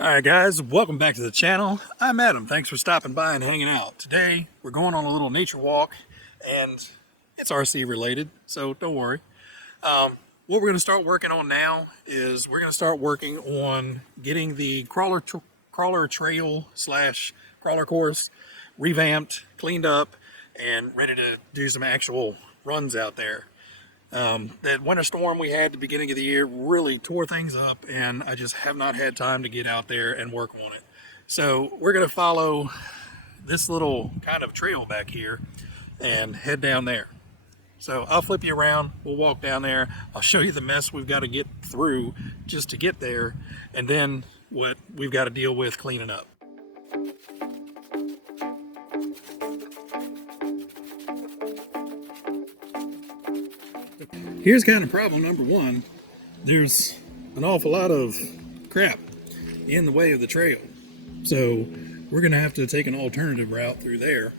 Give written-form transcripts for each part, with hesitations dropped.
Alright guys, welcome back to the channel. I'm Adam. Thanks for stopping by and hanging out. Today we're going on a little nature walk and it's RC related, so don't worry. What we're going to start working on now is we're going to start working on getting the crawler trail slash crawler course revamped, cleaned up, and ready to do some actual runs out there. That winter storm we had at the beginning of the year really tore things up, and I just have not had time to get out there and work on it. So we're going to follow this little kind of trail back here and head down there. So I'll flip you around, we'll walk down there, I'll show you the mess we've got to get through just to get there, and then what we've got to deal with cleaning up. Here's kind of problem number one. There's an awful lot of crap in the way of the trail. So we're going to have to take an alternative route through there.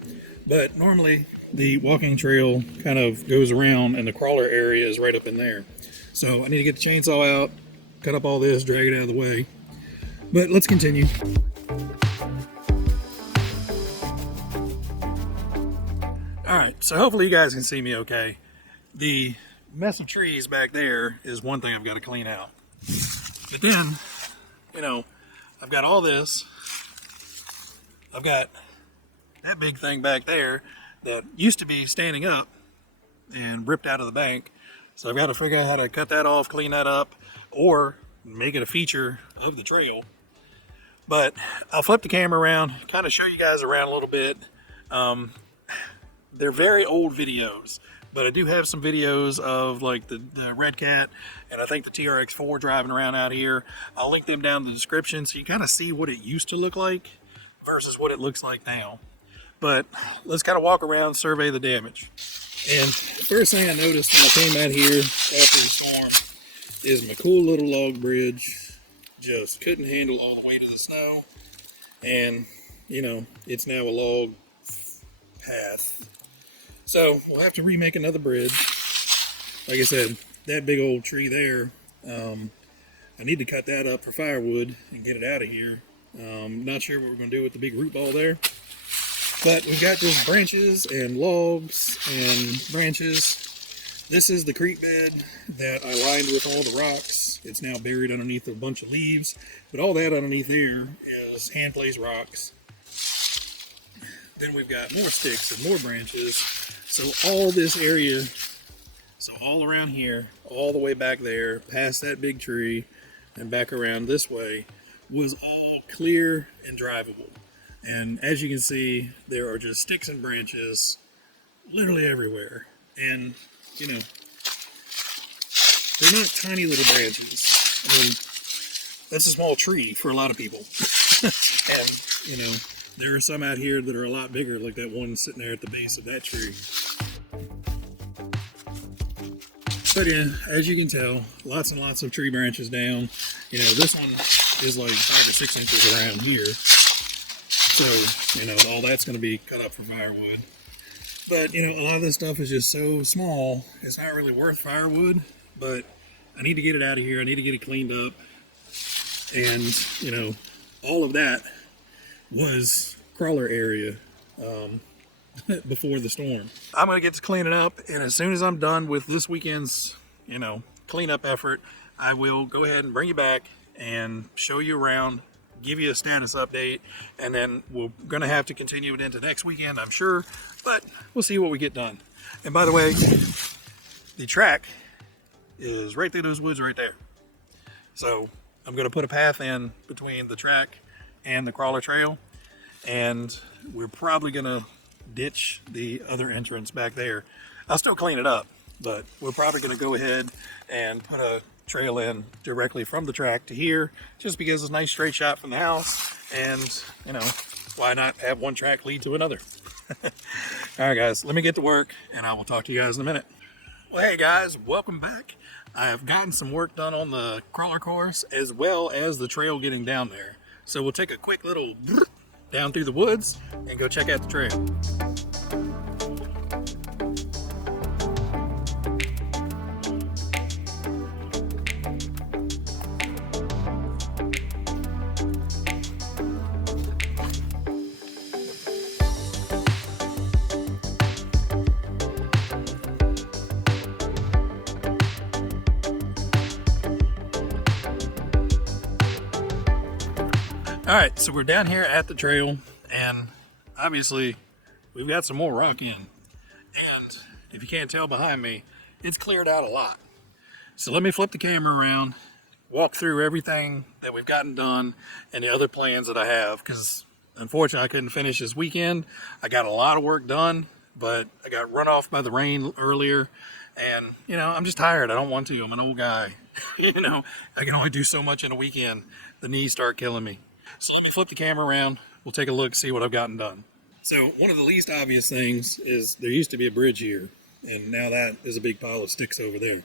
But normally the walking trail kind of goes around and the crawler area is right up in there. So I need to get the chainsaw out, cut up all this, drag it out of the way. But let's continue. Alright, so hopefully you guys can see me okay. The mess of trees back there is one thing I've got to clean out. But then, you know, I've got all this. I've got that big thing back there that used to be standing up and ripped out of the bank. So I've got to figure out how to cut that off, clean that up, or make it a feature of the trail. But I'll flip the camera around, kind of show you guys around a little bit. They're very old videos, but I do have some videos of like the Red Cat and I think the TRX4 driving around out here. I'll link them down in the description so you kind of see what it used to look like versus what it looks like now. But let's kind of walk around, survey the damage. And the first thing I noticed when I came out here after the storm is my cool little log bridge just couldn't handle all the weight of the snow. And, you know, it's now a log path. So we'll have to remake another bridge. Like I said, that big old tree there, I need to cut that up for firewood and get it out of here. Not sure what we're going to do with the big root ball there. But we've got just branches and logs and branches. This is the creek bed that I lined with all the rocks. It's now buried underneath a bunch of leaves. But all that underneath there is hand-placed rocks. Then we've got more sticks and more branches. So all this area, so all around here, all the way back there, past that big tree, and back around this way, was all clear and drivable. And as you can see, there are just sticks and branches literally everywhere. And, you know, they're not tiny little branches. I mean, that's a small tree for a lot of people. And, you know, there are some out here that are a lot bigger, like that one sitting there at the base of that tree. But yeah, as you can tell, lots and lots of tree branches down. You know, this one is like 5 or 6 inches around here. So, you know, all that's going to be cut up for firewood. But, you know, a lot of this stuff is just so small, it's not really worth firewood. But I need to get it out of here. I need to get it cleaned up. And, you know, all of that was crawler area before the storm. I'm going to get to cleaning up, and as soon as I'm done with this weekend's, you know, cleanup effort, I will go ahead and bring you back and show you around, give you a status update, and then we're going to have to continue it into next weekend, I'm sure, but we'll see what we get done. And by the way, the track is right through those woods right there. So I'm going to put a path in between the track and the crawler trail, and we're probably going to ditch the other entrance back there. I'll still clean it up, but we're probably going to go ahead and put a trail in directly from the track to here, just because it's a nice straight shot from the house, and you know, why not have one track lead to another? All right guys, let me get to work and I will talk to you guys in a minute. Well, hey guys, welcome back. I have gotten some work done on the crawler course as well as the trail getting down there. So we'll take a quick little down through the woods and go check out the trail. All right, so we're down here at the trail, and obviously we've got some more rock in. And if you can't tell behind me, it's cleared out a lot. So let me flip the camera around, walk through everything that we've gotten done and the other plans that I have, because unfortunately I couldn't finish this weekend. I got a lot of work done, but I got run off by the rain earlier, and you know, I'm just tired. I don't want to. I'm an old guy. You know, I can only do so much in a weekend. The knees start killing me. So let me flip the camera around. We'll take a look, see what I've gotten done. So one of the least obvious things is there used to be a bridge here, and now that is a big pile of sticks over there.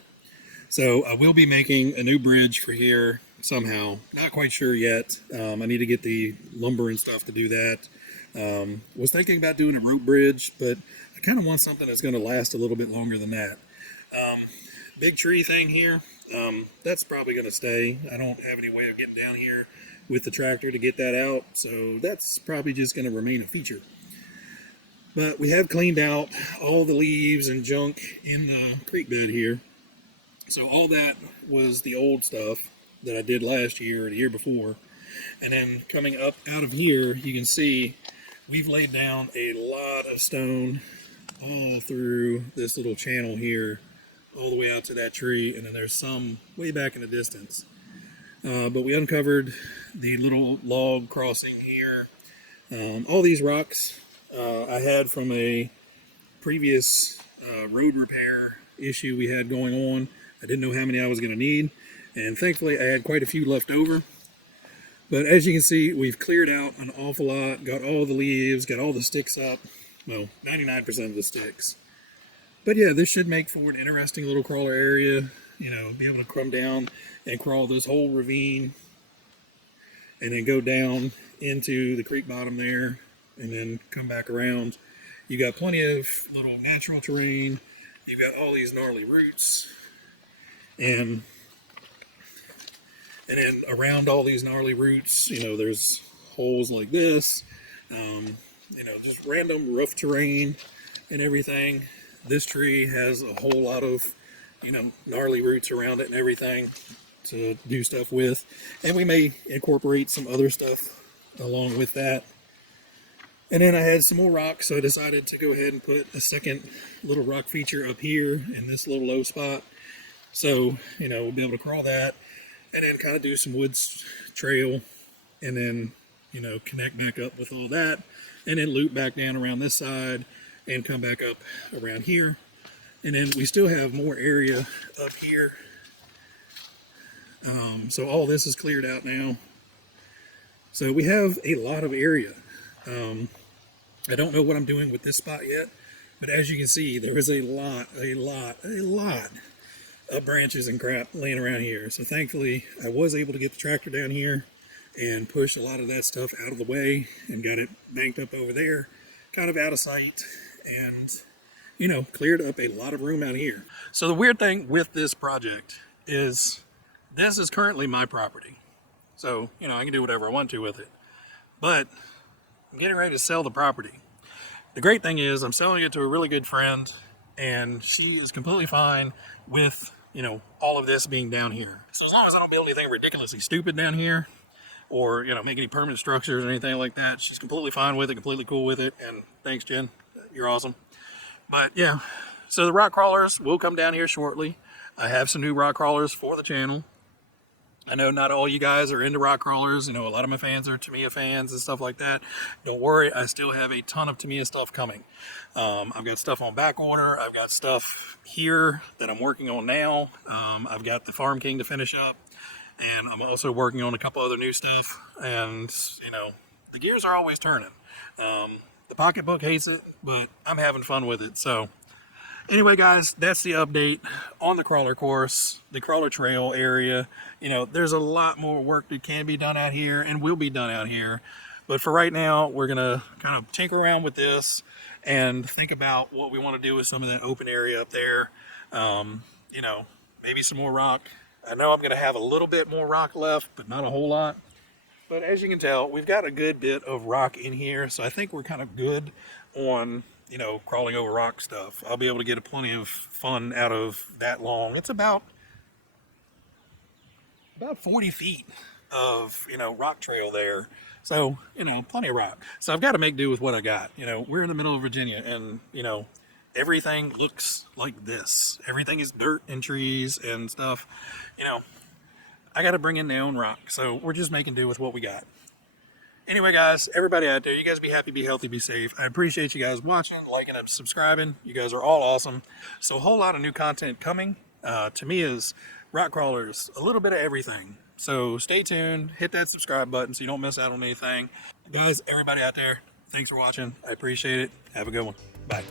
So I will be making a new bridge for here somehow. Not quite sure yet. I need to get the lumber and stuff to do that. Was thinking about doing a rope bridge, but I kind of want something that's going to last a little bit longer than that. Big tree thing here, that's probably going to stay. I don't have any way of getting down here with the tractor to get that out, so that's probably just going to remain a feature. But we have cleaned out all the leaves and junk in the creek bed here. So all that was the old stuff that I did last year or the year before. And then coming up out of here, you can see we've laid down a lot of stone all through this little channel here, all the way out to that tree. And then there's some way back in the distance. But we uncovered the little log crossing here. All these rocks I had from a previous road repair issue we had going on. I didn't know how many I was going to need, and thankfully I had quite a few left over. But as you can see, we've cleared out an awful lot, got all the leaves, got all the sticks up, well, 99% of the sticks. But yeah, this should make for an interesting little crawler area, you know, be able to come down and crawl this whole ravine and then go down into the creek bottom there and then come back around. You got plenty of little natural terrain. You've got all these gnarly roots. And then around all these gnarly roots, you know, there's holes like this, you know, just random rough terrain and everything. This tree has a whole lot of, you know, gnarly roots around it and everything to do stuff with. And we may incorporate some other stuff along with that. And then I had some more rocks, so I decided to go ahead and put a second little rock feature up here in this little low spot. So, you know, we'll be able to crawl that and then kind of do some woods trail and then, you know, connect back up with all that and then loop back down around this side and come back up around here. And then we still have more area up here. So all this is cleared out now. So we have a lot of area. I don't know what I'm doing with this spot yet, but as you can see, there is a lot of branches and crap laying around here. So thankfully I was able to get the tractor down here and push a lot of that stuff out of the way and got it banked up over there, kind of out of sight, and you know, cleared up a lot of room out here. So the weird thing with this project is this is currently my property. So, you know, I can do whatever I want to with it, but I'm getting ready to sell the property. The great thing is I'm selling it to a really good friend, and she is completely fine with, you know, all of this being down here. So as long as I don't build anything ridiculously stupid down here or, you know, make any permanent structures or anything like that, she's completely fine with it, completely cool with it. And thanks, Jen. You're awesome. But yeah, so the rock crawlers will come down here shortly. I have some new rock crawlers for the channel. I know not all you guys are into rock crawlers. You know, a lot of my fans are Tamiya fans and stuff like that. Don't worry, I still have a ton of Tamiya stuff coming. I've got stuff on back order. I've got stuff here that I'm working on now. I've got the Farm King to finish up, and I'm also working on a couple other new stuff. And, you know, the gears are always turning. The pocketbook hates it, but I'm having fun with it. So anyway, guys, that's the update on the crawler course, the crawler trail area. You know, there's a lot more work that can be done out here and will be done out here. But for right now, we're going to kind of tinker around with this and think about what we want to do with some of that open area up there. You know, maybe some more rock. I know I'm going to have a little bit more rock left, but not a whole lot. But as you can tell, we've got a good bit of rock in here. So I think we're kind of good on, you know, crawling over rock stuff. I'll be able to get plenty of fun out of that long. It's about 40 feet of, you know, rock trail there. So, you know, plenty of rock. So I've got to make do with what I got. You know, we're in the middle of Virginia, and, you know, everything looks like this. Everything is dirt and trees and stuff. You know, I got to bring in my own rock. So we're just making do with what we got. Anyway, guys, everybody out there, you guys be happy, be healthy, be safe. I appreciate you guys watching, liking, and subscribing. You guys are all awesome. So a whole lot of new content coming. To me is rock crawlers, a little bit of everything. So stay tuned, hit that subscribe button so you don't miss out on anything. Guys, everybody out there, thanks for watching. I appreciate it. Have a good one. Bye.